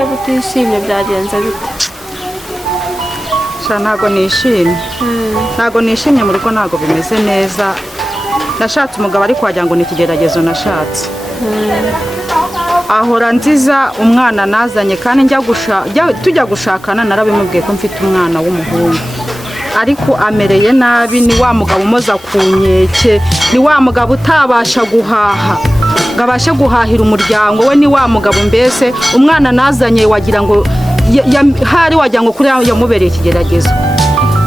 niba utishimye byagenze bite? Ntago nishimye. Ntago nishimye mu rugo, ntago bimeze neza. Nashatse umugabo ariko wagira ngo ni ikigeragezo nashatse. Ahora nziza umwana nazanye kandi tujya gushakana narabimubwiye ko mfite umwana w'umuhungu. Ariko amereye nabi, ni wa mugabo umoza ku nkeke, ni wa mugabo utabasha guhaha ngabashe guhahira umuryango we, ni wa mugabo mbese umwana nazanye wagira ngo hari wagira ngo kuri yamubereye ikigeragezo.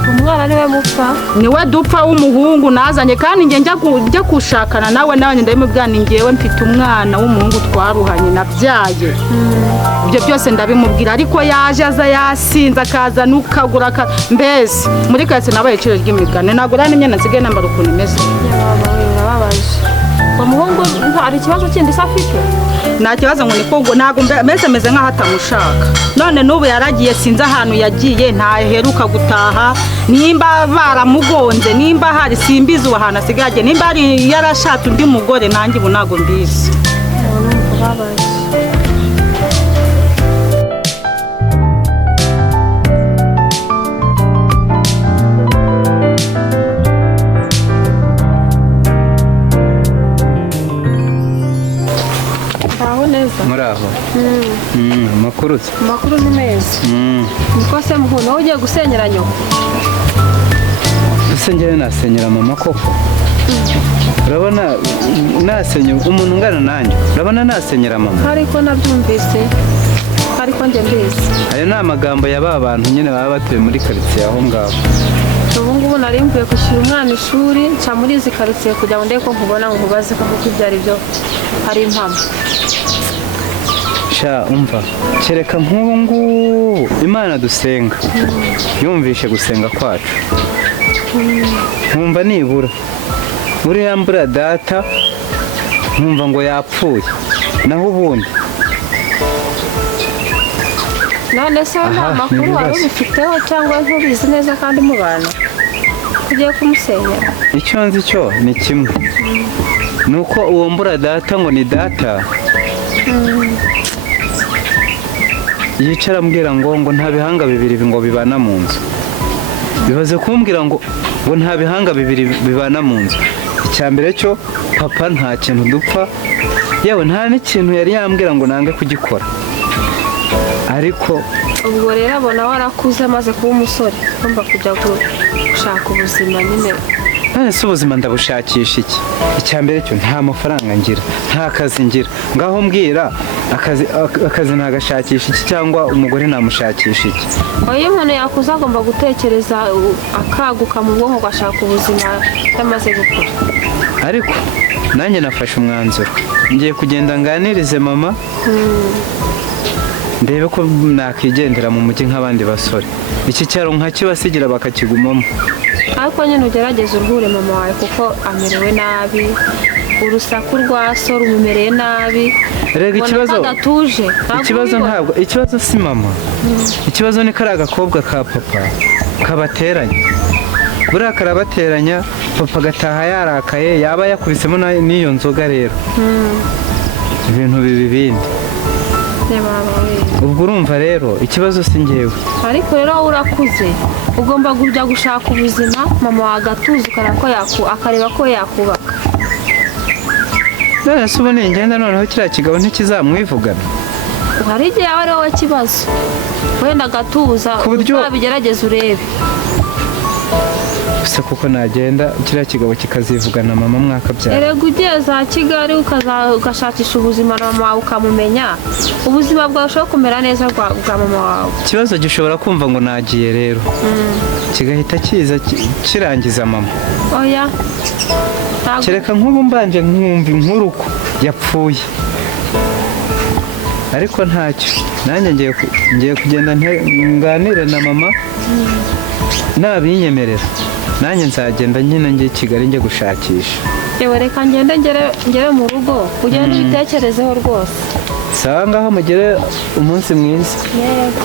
Umwana niwe mupfa? Niwe dupfa w'umuhungu nazanye kandi njya kushakana nawe ndabimubwira ni ngewe mfite umwana w'umuhungu twaruhanye nabyaye. Ibyo byose ndabimubwira ariko yaje aza yasinze akaza nukagura mbese muri kase nabaye iciro ry'imigane nagura n'imyenda nsigaye nambara ukuntu imeze. Babaje umuhungu hari ikibazo kindi afite? Nta kibazo ngo niko nago meze nkaho atamushaka. None n'ubu yaragiye sinzi ahantu yagiye, ntaheruka gutaha. Nimba baramugonze, nimba hari simbizi ahantu asigaye, nimba ari yarashatse undi mugore nanjye ubu nago mbizi. Muraho. Makuru ni meza. Niko se muhuna ugiye gusenyera nyoko? Gusenyera nasenyera mama koko. Urabona nasenyera umuntu ungana nanjye. Urabona nasenyera mama. Ariko nabyumvise. Ariko nje mbizi. Ayo ni amagambo y'aba bantu nyine baba batuye muri quartier aho ngaho. Ubu ngubu nari mvuye gushyira umwana ishuri nca muri izi quartier kugira ngo ndeko nkubona ngo ubaze ko kuko ibyari byo hari impamo. Sha umva kereka nk'ubu Imana dusenga yumvishe gusenga kwacu. Nkumva nibura uriya mbura data nkumva ngo yapfuye naho ubundi. None se nta makuru wari ubifiteho cyangwa ntubizi neza kandi mubana ugiye kumusenyera? Icyo nzi cyo ni kimwe nuko uwo mbura data ngo ni data yicara ambwira ngo nta bihanga bibiri ngo bibana mu nzu. Bibaze kumbwira ngo nta bihanga bibiri bibana mu nzu. Icyambere cyo papa nta kintu dupfa, yewe nta n'ikintu yari yambwira ngo nange kugikora. Ariko ubwo rero abona warakuze maze kuba umusore ugomba kujya gushaka ubuzima nyine. None se ubuzima ndabushakisha iki? Icyambere cyo nta mafaranga ngira, nta kazi ngira. Ngaho mbwira akazi nagashakisha iki cyangwa umugore namushakisha iki? Iyo umuntu yakuze agomba gutekereza akaguka mu bwonko agashaka ubuzima yamaze gukura. Ariko nanjye nafashe umwanzuro ngiye kugenda nganirize mama ndebe ko nakwigendera mu mujyi nk'abandi basore. Iki cyaro nkakibasigira bakakigumamo. Ariko nyine ugerageze uruhure mama wawe kuko amerewe nabi, urusaku rwa so rumumereye nabi. Rega ikibazo si mama. Ikibazo ni kari agakobwa ka papa kabateranya. Buriya karabateranya papa gataha yarakaye yaba yakubisemo n'iyo nzoga rero. Ibintu bibi bindi. Ubwo urumva rero ikibazo si ngewe. Ariko rero urakuze ugomba kujya gushaka ubuzima mama wagatuza akareba ko yakubaka. None se ubu ningenda noneho kiriya kigabo ntikizamwivugana? Hari igihe yaba ari wowe kibazo wenda agatuza uzabigerageza urebe. Gusa kuko nagenda kiriya kigabo kikazivugana mama mwakabyara. Erega ugiye za Kigali ugashakisha ubuzima na mama wawe ukamumenya, ubuzima bwawe ushobora kumera neza bwa mama wawe. Ikibazo gishobora kumva ngo nagiye rero kigahita kiza kirangiza mama. Oya kereka nk'ubu mbanje nkumva inkuru ko yapfuye. Ariko ntacyo nanjye ngiye kugenda nganire na mama nabinyemerera nanjye nzagenda nyine ngiye Kigali njye gushakisha. Yewe reka ngende ngere mu rugo ugende ubitekerezeho rwose. Sawa ngaho mugire umunsi mwiza. Yego.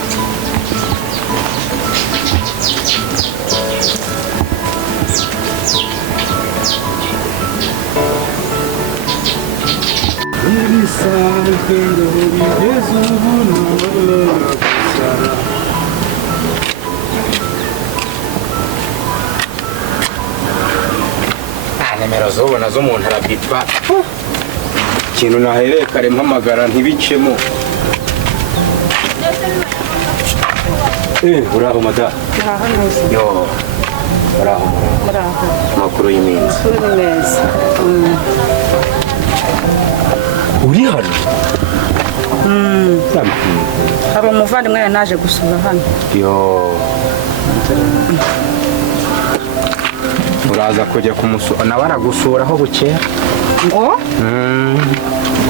Ibisanzwe ngo bigeze ubu nimero z'ubu nazo umuntu arabipa ikintu nahereye kare mpamagara ntibicemo. Uraho mada? Muraho neza. Yo, uraho. Muraho. Amakuru y'iminsi. Turi neza. Uri hano? Hari umuvandimwe naje gusura hano. Yo. Uraza kujya kumusura nawe aragusura aho bukera? Ngo?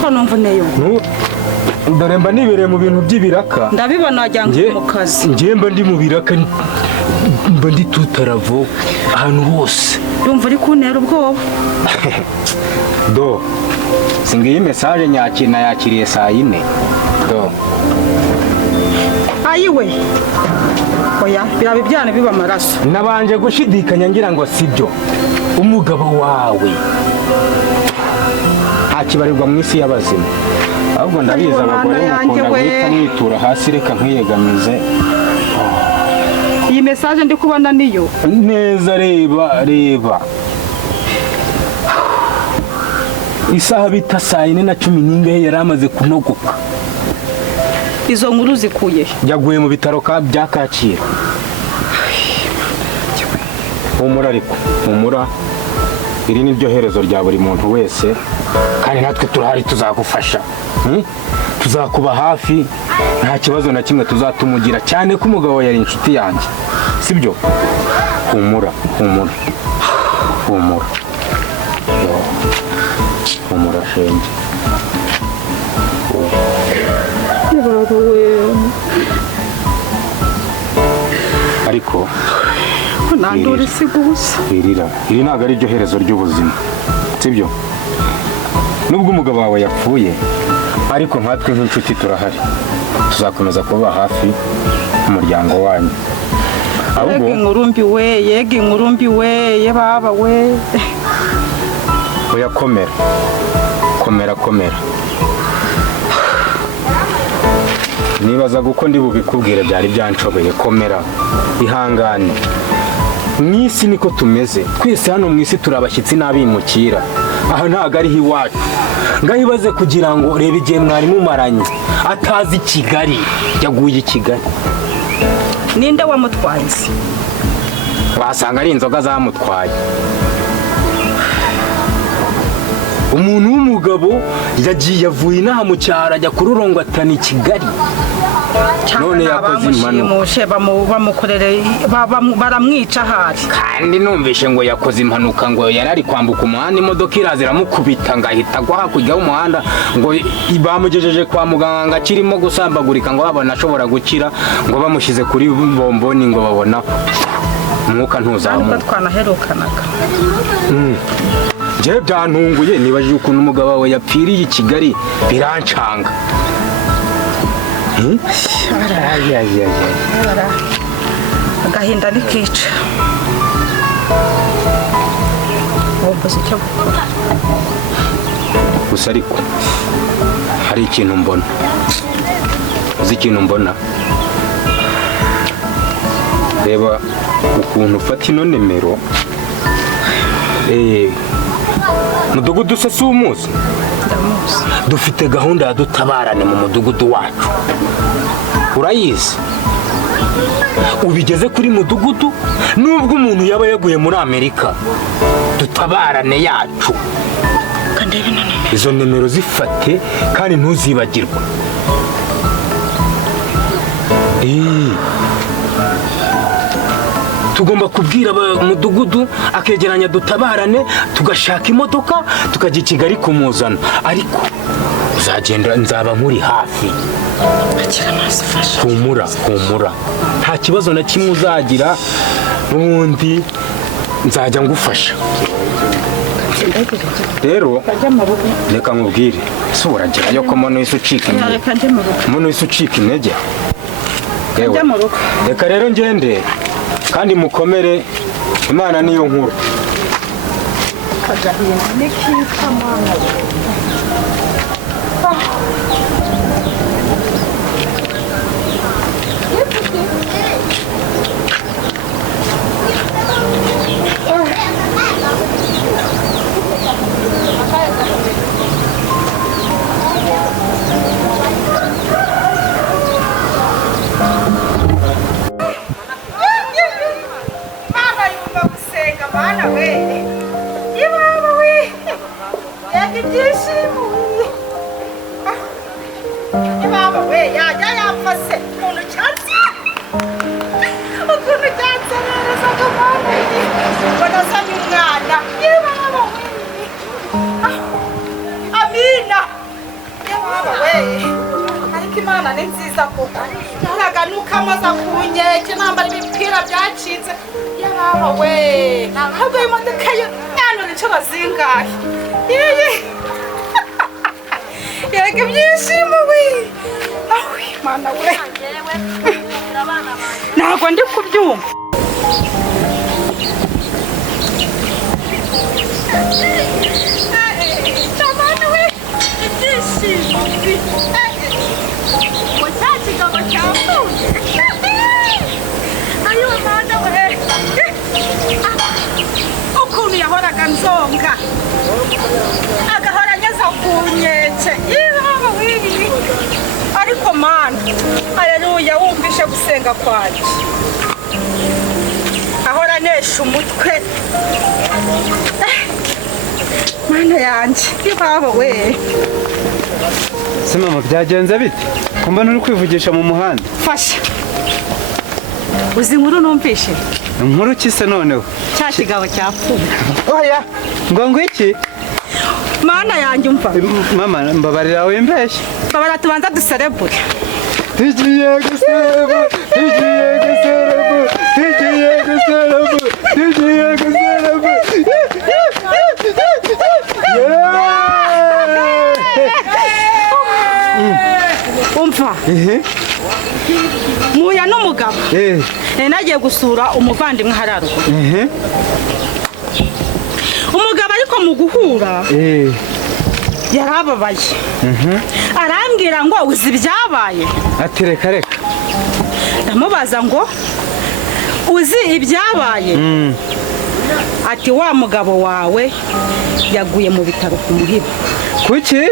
Ko numva neyo. Dore mba nibereye mu bintu by'ibiraka. Ndabibona wagira ngo mu kazi. Ngiye mba ndi mu biraka mba ndi tutaravo ahantu hose. Yumva uri kuntera ubwoba. Do. Singiye message yakiriye saa 4. Do. Ayiwe. Oya, birabe byane biba amaraso. Nabanje gushidikanya ngira ngo sibyo. Umugabo wawe hakibarirwa mu isi y'abazima. Ahubwo ndabiza abagore mukunda guhita mwitura hasi reka nkiyegamize. Iyi message ndi kubona niyo. Neza reba. Isaha bita saa 4:10 yari amaze kunogoka. Izo nkuru zikuye. Yaguye mu bitaro bya Kacyiru. Humura ariko, humura. Iri ni ryo herezo rya buri muntu wese. Kandi natwe turahari tuzagufasha. Tuzakuba hafi. Nta kibazo na kimwe tuzatumugira cyane ko umugabo yari inshuti yanjye. Sibyo? Humura. Humura shenge. Ariko nandure sigusa. Iri ntabwo ari ryo herezo ry'ubuzima. Sibyo? Nubwo umugabo wawe yapfuye ariko nkatwe nk'inshuti turahari. Tuzakomeza kuba hafi umuryango wanyu. Ahubwo yega inkurumbi we ye baba we. Oya komera. Nibaza guko ndi bubikubwire byari byanshobeye. Komera, ihangane. Mwisi niko tumeze. Twese hano mwisi turabashyitsi n'abimukira. Aha ntago ari iwacu. Ngahibaze kugira ngo rebe igihe mwari mumaranye atazi Kigali, yaguye Kigali. Ninde wamutwaye? Wasanga ari inzoga zamutwaye. Umuntu w'umugabo yavuye inaha mu cyaro ajya kururongotana i Kigali. None yakoze impanuka. Baramwica ahari. Kandi numvishe ngo yakoze impanuka ngo yari ari kwambuka umuhanda imodoka iraza iramukubita ngo ahita agwa hakurya y'umuhanda ngo bamugejeje kwa muganga ngo akirimo gusambagurika ngo babona ashobora gukira ngo bamushyize kuri bomboni ngo babona umwuka ntuzamuka. Twanaherukanaga. Njye byantunguye nibajije ukuntu umugabo wawe yapfiriye i Kigali birancanga. Agahinda nikica. Wumvise icyo gukora. Gusa ariko hari ikintu mbona. Uzi ikintu mbona? Reba ukuntu ufata ino nimero. Mudugudu se si umuzi? Dufite gahunda ya dutabarane mu mudugudu wacu. Urayizi? Ubigeze kuri mudugudu nubwo umuntu yaba yaguye muri Amerika. Dutabarane yacu. Izo nimero zifate kandi ntuzibagirwa. Tugomba kubwira umudugudu akegeranya dutabarane tugashaka imodoka tukajya i Kigali kumuzana. Ariko uzagenda nzaba nkuri hafi. Humura. Nta kibazo na kimwe uzagira n'ubundi nzajya ngufasha. Rero reka nkubwire ese uragerayo ko mono yise ucika intege. Reka rero ngende kandi mukomere, Imana niyo nkuru. Agahinda nikitwa mwana. Mbega ibyishimo. Baba we yajya yapfase umuntu cyatsi. Ukuntu cyatsi neza kamana. Bona sanye umwana. Baba we. Amina. Baba we. Ariko Imana ni nziza koko. Uraganuka amaza kunyeke nambara ibipira byacitse. Baba we. Ntabwo imodoka yo none cyo bazingaye. Yega ibyishimo we. Awi Mana we. Ntabwo ndi kubyumva. Mana we. Ibyishimo we. Mutachigabo cyapfuye. Ayo Mana we. Ukuntu yahoraga nzonga. Agahora ageza kunyeke. Ariko Mana, haleluya, wumvishe gusenga kwanjye. Ahora nesha umutwe. Mana yanjye, Baba we. Se mama byagenze bite? Kumba nturi kwivugisha mu muhanda. Fasha. Uzi inkuru numvishe? Inkuru ki se noneho? Cya kigabo cyapfuye. Oya, ngo iki? Mana yanjye umva. Mama mbabarira wembeshye. Babara tubanza duserebure. Tugiye gusereba, tugiye gusereba, tugiye gusereba, tugiye gusereba. Umva. Muya n'umugabo. Nagiye gusura umuvandimwe hararugo. Umugabo ariko mu guhura yarababaye. Arambwira ngo uzi ibyabaye. Ati reka reka. Ndamubaza ngo uzi ibyabaye. Ati wa mugabo wawe yaguye mu bitaro kumuhiba. Kuki?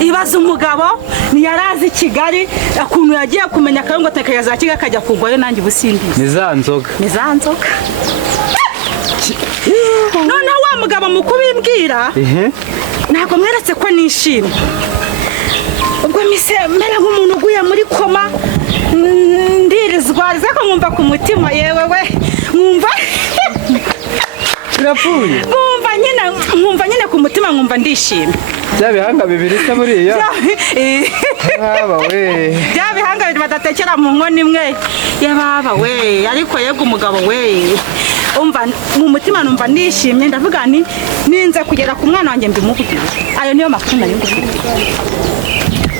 Ibaza umugabo ntiyarazi Kigali akuntu yagiye kumenya akarungo tekayaza kiga kajya kugwayo nanjye ubusindize. Nizanzoga. None wa mugabo mu kubimbwira ntabwo mweretse ko nishimye. Ubwo mise mera nk'umuntu uguye muri koma ndirizwa zako nkumva ku mutima yewe we nkumva birapfuye. Nkumva nyine ku mutima nkumva ndishimye. Byabihanga bibiri se buriya. Baba we. Byabihanga bibiri badatekera mu nkono imwe. Baba we ariko yego umugabo we. Umva mu mutima numva nishimye ndavuga ni ninze kugera ku mwana wanjye mbimuvugire. Ayo niyo makuru nari ngufite.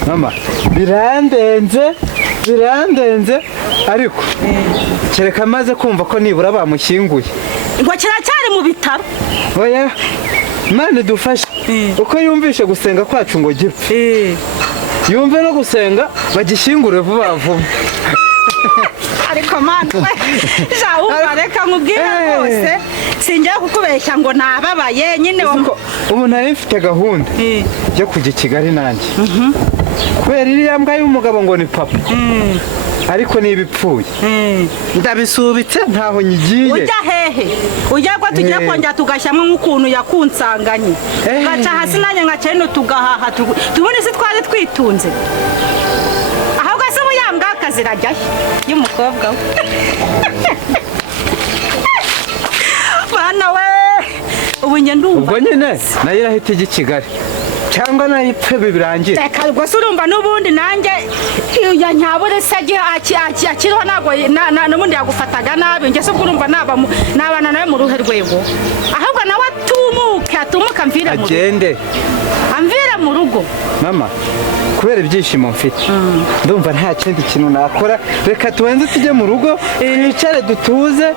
Mama birandenze ariko kereka maze kumva ko nibura bamushyinguye. Ngo kiracyari mu bitaro. Oya Imana dufashe uko yumvishe gusenga kwacu ngo gipfe. Yumve no gusenga bagishyingure vuba vuba. Ariko Mana jawu bareka nkubwira rwose sinjya kukubeshya ngo nababaye nyine ubu nari mfite gahunda yo kujya Kigali nanjye. Kubera iriya mbwa y'umugabo ngo ni papa. Ariko nibipfuye ndabisubitse ntaho nyigiye. Ujya hehe ujya ko tugiye kongera tugashyamo nk'ukuntu yakunsanganye gaca hasi nanjye ngacene tugahaha tubone se twari twitunze. Ahubwo se buyambwa akazirajya y'umukobwa we. Bana we ubu njye ndumva. Ubwo nyine nayo irahita ijya Kigali cyangwa nayipfe birangiye. Reka rwose urumva n'ubundi nanjye ya nyabure se akiriho ntabwo n'ubundi yagufataga nabi njye se ubwo urumva nabana nawe mu ruhe rwego. Ahubwo nawe atumuka mvire mu rugo. Agende amvire mu rugo. Mama kubera ibyishimo mfite ndumva nta kindi kintu nakora. Reka tuwenze tujye mu rugo twicare dutuze